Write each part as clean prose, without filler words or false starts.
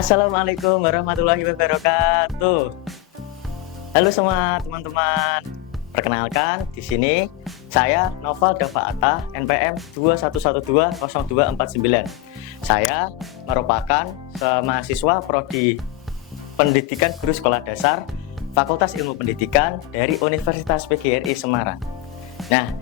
Assalamualaikum warahmatullahi wabarakatuh. Halo semua teman-teman. Perkenalkan, di sini saya Noval Davaata, NPM 21120249. Saya merupakan mahasiswa prodi Pendidikan Guru Sekolah Dasar Fakultas Ilmu Pendidikan dari Universitas PGRI Semarang. Nah,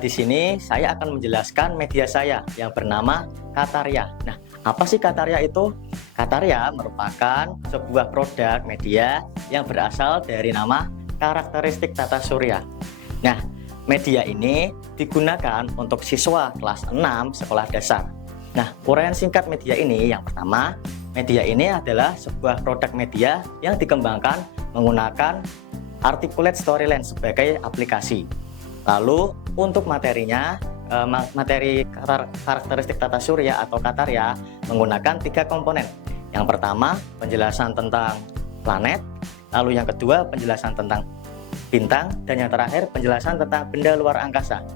di sini saya akan menjelaskan media saya yang bernama Katarya. Nah, apa sih Katarya itu? Katarya merupakan sebuah produk media yang berasal dari nama karakteristik tata surya. Nah, media ini digunakan untuk siswa kelas 6 sekolah dasar. Nah, uraian singkat media ini yang pertama, media ini adalah sebuah produk media yang dikembangkan menggunakan articulate storyline sebagai aplikasi. Lalu untuk materinya, materi karakteristik tata surya atau Katarya menggunakan 3 komponen. Yang pertama, penjelasan tentang planet, lalu yang kedua penjelasan tentang bintang, dan yang terakhir penjelasan tentang benda luar angkasa.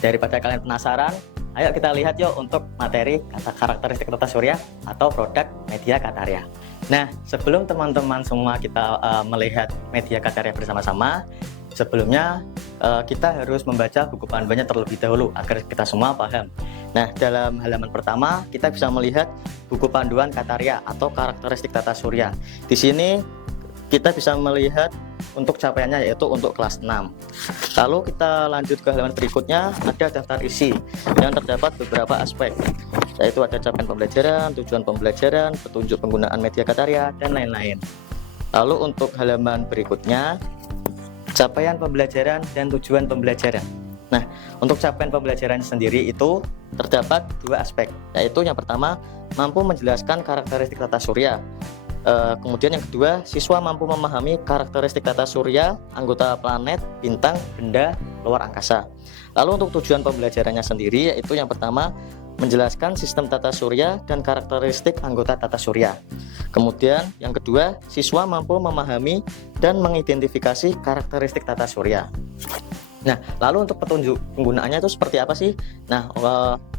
Daripada kalian penasaran, ayo kita lihat yuk untuk materi karakteristik tata surya atau produk media Katarya. Nah, sebelum teman-teman semua kita melihat media Katarya bersama-sama, sebelumnya kita harus membaca buku panduannya terlebih dahulu agar kita semua paham. Nah, dalam halaman pertama kita bisa melihat buku panduan Katarya atau karakteristik tata surya. Di sini kita bisa melihat untuk capaiannya yaitu untuk kelas 6. Lalu kita lanjut ke halaman berikutnya, ada daftar isi yang terdapat beberapa aspek, yaitu ada capaian pembelajaran, tujuan pembelajaran, petunjuk penggunaan media Katarya, dan lain-lain. Lalu untuk halaman berikutnya, capaian pembelajaran dan tujuan pembelajaran. Nah, untuk capaian pembelajaran sendiri itu terdapat 2 aspek, yaitu yang pertama, mampu menjelaskan karakteristik tata surya. Kemudian yang kedua, siswa mampu memahami karakteristik tata surya, anggota planet, bintang, benda luar angkasa. Lalu untuk tujuan pembelajarannya sendiri, yaitu yang pertama, menjelaskan sistem tata surya dan karakteristik anggota tata surya. Kemudian yang kedua, siswa mampu memahami dan mengidentifikasi karakteristik tata surya. Nah, lalu untuk petunjuk penggunaannya itu seperti apa sih? Nah,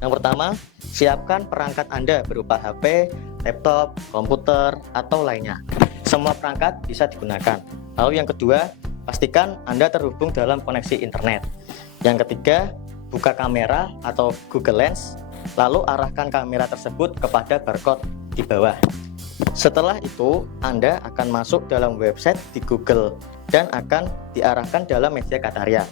yang pertama, siapkan perangkat Anda berupa HP, laptop, komputer, atau lainnya. Semua perangkat bisa digunakan. Lalu yang kedua, pastikan Anda terhubung dalam koneksi internet. Yang ketiga, buka kamera atau Google Lens, lalu arahkan kamera tersebut kepada barcode di bawah. Setelah itu, Anda akan masuk dalam website di Google dan akan diarahkan dalam media Katarya.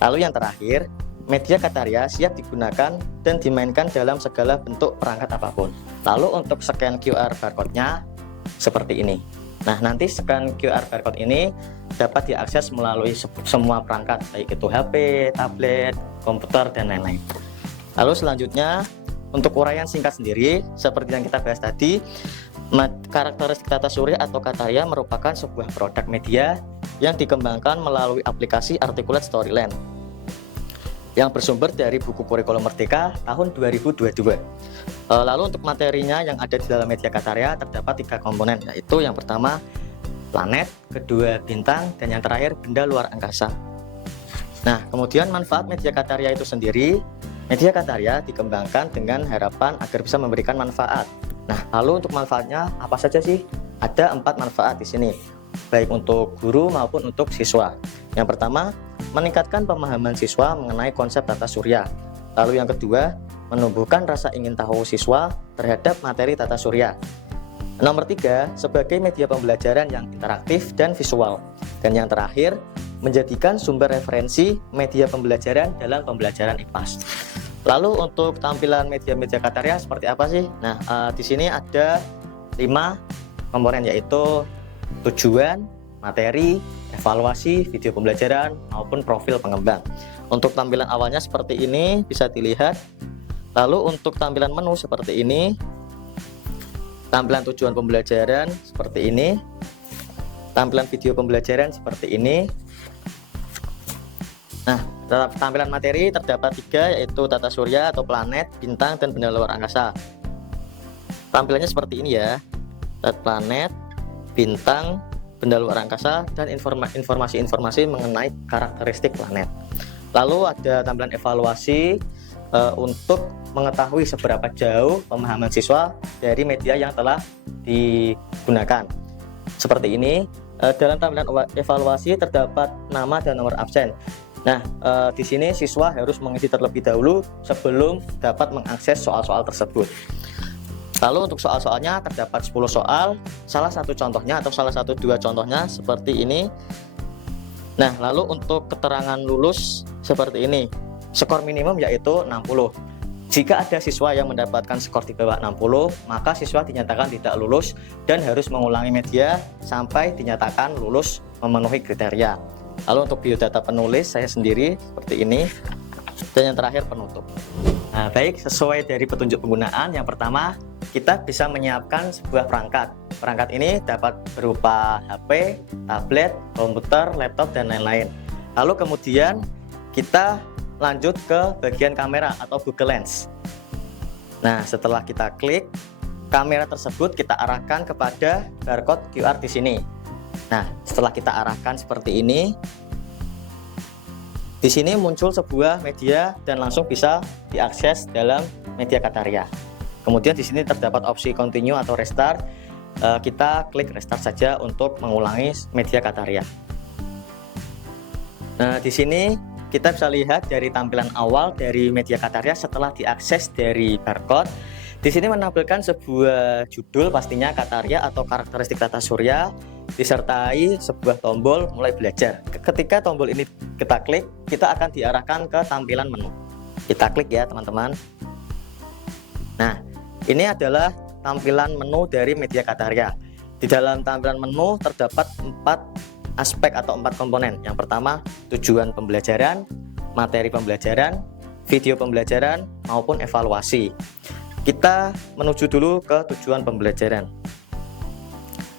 Lalu yang terakhir, media Katarya siap digunakan dan dimainkan dalam segala bentuk perangkat apapun. Lalu untuk scan QR barcode-nya seperti ini. Nah, nanti scan QR barcode ini dapat diakses melalui semua perangkat, baik itu HP, tablet, komputer, dan lain-lain. Lalu selanjutnya, untuk uraian singkat sendiri, seperti yang kita bahas tadi, karakteristik tata surya atau Katarya merupakan sebuah produk media yang dikembangkan melalui aplikasi articulate storyline yang bersumber dari buku kurikulum Merdeka tahun 2022. Lalu untuk materinya yang ada di dalam media Katarya terdapat 3 komponen, yaitu yang pertama planet, kedua bintang, dan yang terakhir benda luar angkasa. Nah, kemudian manfaat media Katarya itu sendiri, media Katarya dikembangkan dengan harapan agar bisa memberikan manfaat. Nah, lalu untuk manfaatnya apa saja sih? Ada 4 manfaat di sini, baik untuk guru maupun untuk siswa. Yang pertama, meningkatkan pemahaman siswa mengenai konsep tata surya. Lalu yang kedua, menumbuhkan rasa ingin tahu siswa terhadap materi tata surya. Nomor 3, sebagai media pembelajaran yang interaktif dan visual. Dan yang terakhir, menjadikan sumber referensi media pembelajaran dalam pembelajaran IPAS. Lalu untuk tampilan media-media Katarya seperti apa sih? Nah, di sini ada 5 komponen, yaitu tujuan, materi, evaluasi, video pembelajaran, maupun profil pengembang. Untuk tampilan awalnya seperti ini bisa dilihat. Lalu untuk tampilan menu seperti ini, tampilan tujuan pembelajaran seperti ini, tampilan video pembelajaran seperti ini. Nah, tampilan materi terdapat 3, yaitu tata surya atau planet, bintang, dan benda luar angkasa. Tampilannya seperti ini ya, planet, bintang, benda luar angkasa, dan informasi-informasi mengenai karakteristik planet. Lalu ada tampilan evaluasi, untuk mengetahui seberapa jauh pemahaman siswa dari media yang telah digunakan. Seperti ini, dalam tampilan evaluasi terdapat nama dan nomor absen. Nah, di sini siswa harus mengisi terlebih dahulu sebelum dapat mengakses soal-soal tersebut. Lalu untuk soal-soalnya terdapat 10 soal, salah satu contohnya atau salah satu dua contohnya seperti ini. Nah, lalu untuk keterangan lulus seperti ini, skor minimum yaitu 60. Jika ada siswa yang mendapatkan skor di bawah 60, maka siswa dinyatakan tidak lulus dan harus mengulangi media sampai dinyatakan lulus memenuhi kriteria. Lalu untuk biodata penulis saya sendiri seperti ini, dan yang terakhir penutup. Nah, baik, sesuai dari petunjuk penggunaan, yang pertama kita bisa menyiapkan sebuah perangkat. Perangkat ini dapat berupa HP, tablet, komputer, laptop, dan lain-lain. Lalu kemudian kita lanjut ke bagian kamera atau Google Lens. Nah, setelah kita klik, kamera tersebut kita arahkan kepada barcode QR di sini. Nah, setelah kita arahkan seperti ini, di sini muncul sebuah media dan langsung bisa diakses dalam media Kataria. Kemudian di sini terdapat opsi continue atau restart. Kita klik restart saja untuk mengulangi media Kataria. Nah, di sini kita bisa lihat dari tampilan awal dari media Kataria setelah diakses dari barcode. Di sini menampilkan sebuah judul pastinya Kataria atau karakteristik tata surya, disertai sebuah tombol mulai belajar. Ketika tombol ini kita klik, kita akan diarahkan ke tampilan menu. Kita klik ya teman-teman. Nah, ini adalah tampilan menu dari media Kataria. Di dalam tampilan menu terdapat 4 aspek atau 4 komponen. Yang pertama, tujuan pembelajaran, materi pembelajaran, video pembelajaran, maupun evaluasi. Kita menuju dulu ke tujuan pembelajaran.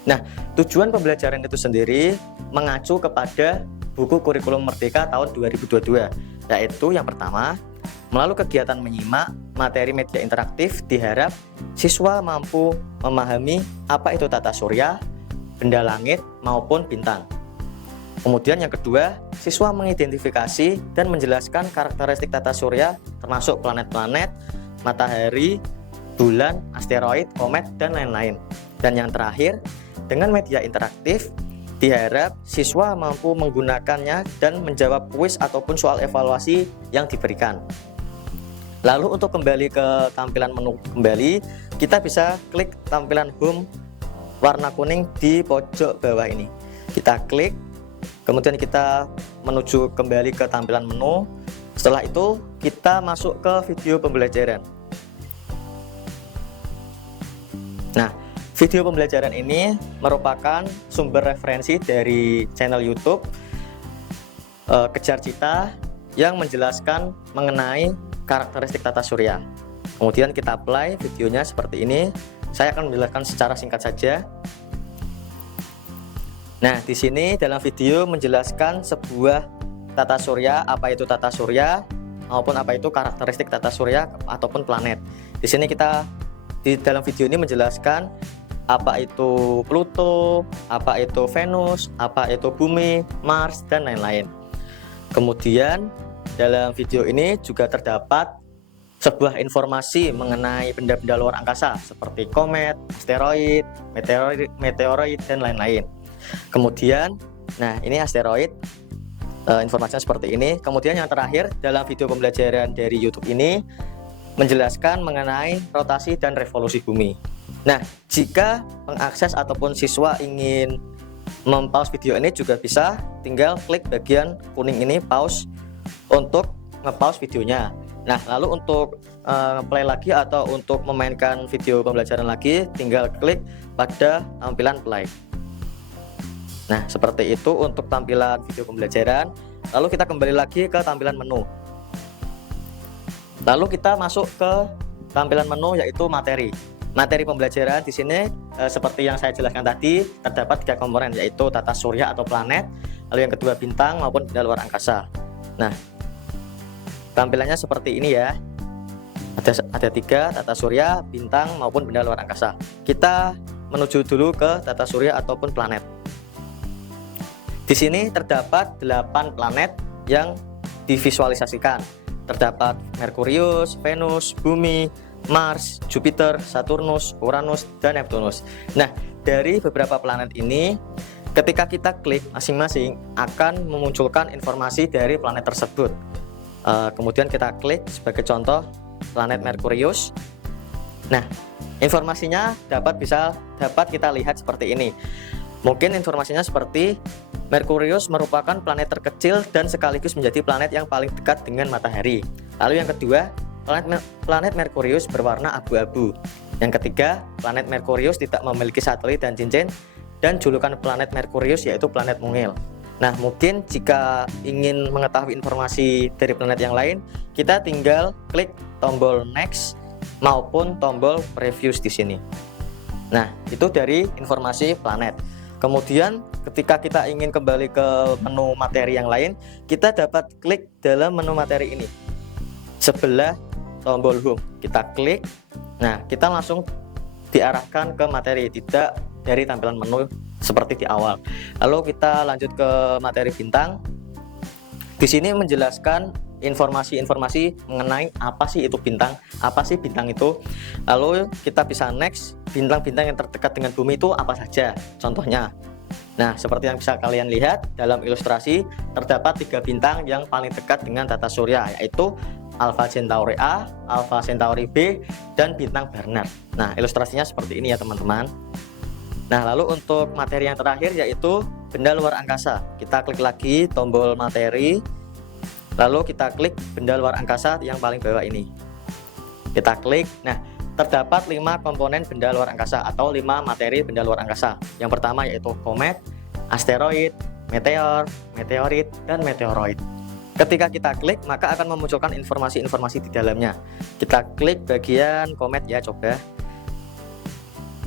Nah, tujuan pembelajaran itu sendiri mengacu kepada buku Kurikulum Merdeka tahun 2022, yaitu yang pertama, melalui kegiatan menyimak materi media interaktif diharap siswa mampu memahami apa itu tata surya, benda langit, maupun bintang. Kemudian yang kedua, siswa mengidentifikasi dan menjelaskan karakteristik tata surya termasuk planet-planet, matahari, bulan, asteroid, komet, dan lain-lain. Dan yang terakhir, dengan media interaktif diharap siswa mampu menggunakannya dan menjawab kuis ataupun soal evaluasi yang diberikan. Lalu untuk kembali ke tampilan menu kembali, kita bisa klik tampilan home warna kuning di pojok bawah ini. Kita klik, kemudian kita menuju kembali ke tampilan menu. Setelah itu kita masuk ke video pembelajaran. Nah, video pembelajaran ini merupakan sumber referensi dari channel YouTube Kejar Cita yang menjelaskan mengenai karakteristik tata surya. Kemudian kita play videonya seperti ini. Saya akan menjelaskan secara singkat saja. Nah, di sini dalam video menjelaskan sebuah tata surya, apa itu tata surya, maupun apa itu karakteristik tata surya ataupun planet. Di sini kita di dalam video ini menjelaskan apa itu Pluto, apa itu Venus, apa itu Bumi, Mars, dan lain-lain. Kemudian dalam video ini juga terdapat sebuah informasi mengenai benda-benda luar angkasa seperti komet, asteroid, meteoroid, dan lain-lain. Kemudian, nah ini asteroid, informasinya seperti ini. Kemudian yang terakhir dalam video pembelajaran dari YouTube ini menjelaskan mengenai rotasi dan revolusi bumi. Nah, jika pengakses ataupun siswa ingin mempause video ini juga bisa tinggal klik bagian kuning ini pause untuk nge-pause videonya. Nah, lalu untuk play lagi atau untuk memainkan video pembelajaran lagi tinggal klik pada tampilan play. Nah, seperti itu untuk tampilan video pembelajaran. Lalu kita kembali lagi ke tampilan menu. Lalu kita masuk ke tampilan menu yaitu materi. Materi pembelajaran di sini seperti yang saya jelaskan tadi terdapat 3 komponen yaitu tata surya atau planet, lalu yang kedua bintang maupun benda luar angkasa. Nah, tampilannya seperti ini ya. Ada 3, tata surya, bintang maupun benda luar angkasa. Kita menuju dulu ke tata surya ataupun planet. Di sini terdapat 8 planet yang divisualisasikan. terdapat Merkurius, Venus, Bumi, Mars, Jupiter, Saturnus, Uranus, dan Neptunus. Nah, dari beberapa planet ini, ketika kita klik masing-masing akan memunculkan informasi dari planet tersebut. Kemudian kita klik sebagai contoh planet Merkurius. Nah, informasinya dapat kita lihat seperti ini. Mungkin informasinya seperti Merkurius merupakan planet terkecil dan sekaligus menjadi planet yang paling dekat dengan matahari. Lalu yang kedua, planet Merkurius berwarna abu-abu. Yang ketiga, planet Merkurius tidak memiliki satelit dan cincin, dan julukan planet Merkurius yaitu planet mungil. Nah, mungkin jika ingin mengetahui informasi dari planet yang lain, kita tinggal klik tombol next maupun tombol previews di sini. Nah, itu dari informasi planet. Kemudian ketika kita ingin kembali ke menu materi yang lain, kita dapat klik dalam menu materi ini sebelah tombol home. Kita klik, nah kita langsung diarahkan ke materi, tidak dari tampilan menu seperti di awal. Lalu kita lanjut ke materi bintang. Di sini menjelaskan informasi-informasi mengenai apa sih itu bintang, apa sih bintang itu. Lalu kita bisa next, bintang-bintang yang terdekat dengan bumi itu apa saja contohnya. Nah, seperti yang bisa kalian lihat dalam ilustrasi, terdapat 3 bintang yang paling dekat dengan tata surya, yaitu Alpha Centauri A, Alpha Centauri B, dan bintang Barnard. Nah, ilustrasinya seperti ini ya teman-teman. Nah, lalu untuk materi yang terakhir yaitu benda luar angkasa. Kita klik lagi tombol materi, lalu kita klik benda luar angkasa yang paling bawah ini. Kita klik. Nah, terdapat 5 komponen benda luar angkasa atau 5 materi benda luar angkasa. Yang pertama yaitu komet, asteroid, meteor, meteorit, dan meteoroid. Ketika kita klik, maka akan memunculkan informasi-informasi di dalamnya. Kita klik bagian komet ya, coba.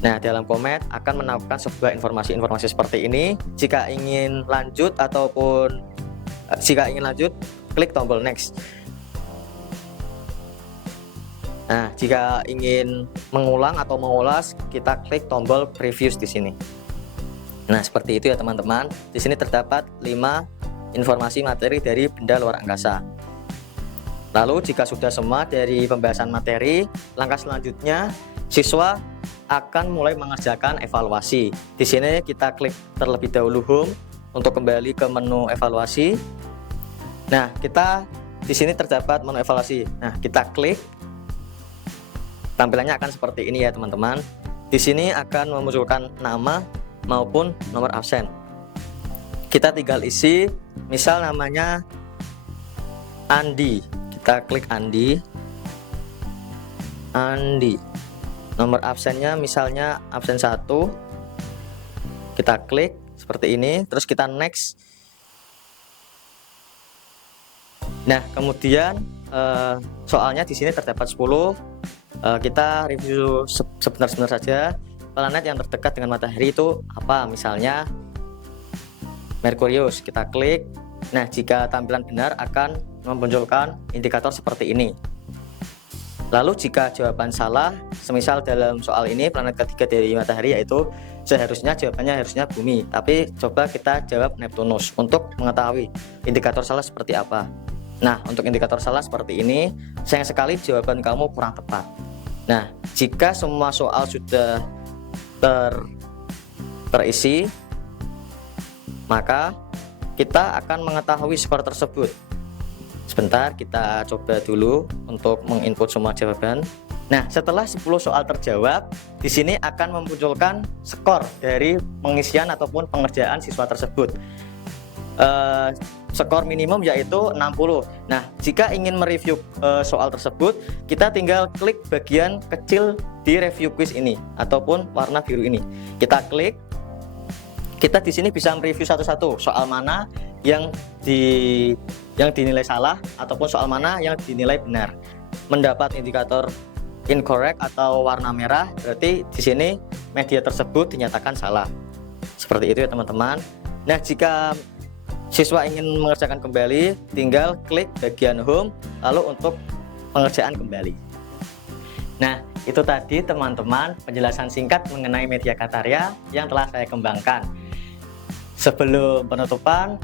Nah, dalam komet akan menampilkan sebuah informasi-informasi seperti ini. Jika ingin lanjut klik tombol next. Nah, jika ingin mengulang atau mengulas, kita klik tombol previews di sini. Nah, seperti itu ya teman-teman. Di sini terdapat 5 informasi materi dari benda luar angkasa. Lalu jika sudah semua dari pembahasan materi, langkah selanjutnya siswa akan mulai mengerjakan evaluasi. Di sini kita klik terlebih dahulu home untuk kembali ke menu evaluasi. Nah, kita di sini terdapat menu evaluasi. Nah, kita klik. Tampilannya akan seperti ini ya, teman-teman. Di sini akan memunculkan nama maupun nomor absen. Kita tinggal isi, misal namanya Andi. Kita klik Andi. Nomor absennya misalnya absen 1. Kita klik seperti ini, terus kita next. Nah, kemudian soalnya di sini terdapat 10. Kita review sebentar saja. Planet yang terdekat dengan matahari itu apa? Misalnya Merkurius. Kita klik. Nah, jika tampilan benar akan memunculkan indikator seperti ini. Lalu jika jawaban salah, semisal dalam soal ini planet ketiga dari matahari yaitu jawabannya harusnya bumi, tapi coba kita jawab Neptunus untuk mengetahui indikator salah seperti apa. Nah, untuk indikator salah seperti ini, sayang sekali jawaban kamu kurang tepat. Nah, jika semua soal sudah terisi, maka kita akan mengetahui skor tersebut. Sebentar, kita coba dulu untuk menginput semua jawaban. Nah, setelah 10 soal terjawab, di sini akan memunculkan skor dari pengisian ataupun pengerjaan siswa tersebut. Skor minimum yaitu 60. Nah, jika ingin mereview soal tersebut, kita tinggal klik bagian kecil di review quiz ini ataupun warna biru ini. Kita klik. Kita di sini bisa mereview satu-satu soal mana yang dinilai salah ataupun soal mana yang dinilai benar. Mendapat indikator incorrect atau warna merah, berarti di sini media tersebut dinyatakan salah. Seperti itu ya teman-teman. Nah, jika siswa ingin mengerjakan kembali, tinggal klik bagian home lalu untuk pengerjaan kembali. Nah, itu tadi teman-teman penjelasan singkat mengenai media Cartaria yang telah saya kembangkan. Sebelum penutupan,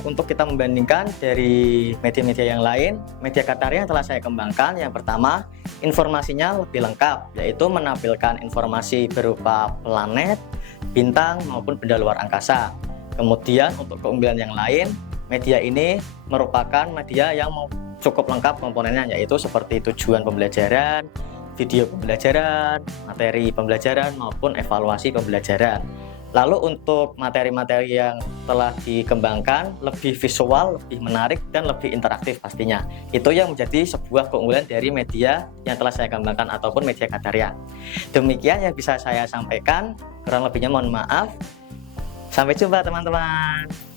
untuk kita membandingkan dari media-media yang lain, media Kataria yang telah saya kembangkan, yang pertama, informasinya lebih lengkap, yaitu menampilkan informasi berupa planet, bintang, maupun benda luar angkasa. Kemudian untuk keunggulan yang lain, media ini merupakan media yang cukup lengkap komponennya, yaitu seperti tujuan pembelajaran, video pembelajaran, materi pembelajaran, maupun evaluasi pembelajaran. Lalu untuk materi-materi yang telah dikembangkan lebih visual, lebih menarik, dan lebih interaktif pastinya. Itu yang menjadi sebuah keunggulan dari media yang telah saya kembangkan ataupun media Kataria. Demikian yang bisa saya sampaikan, kurang lebihnya mohon maaf. Sampai jumpa teman-teman.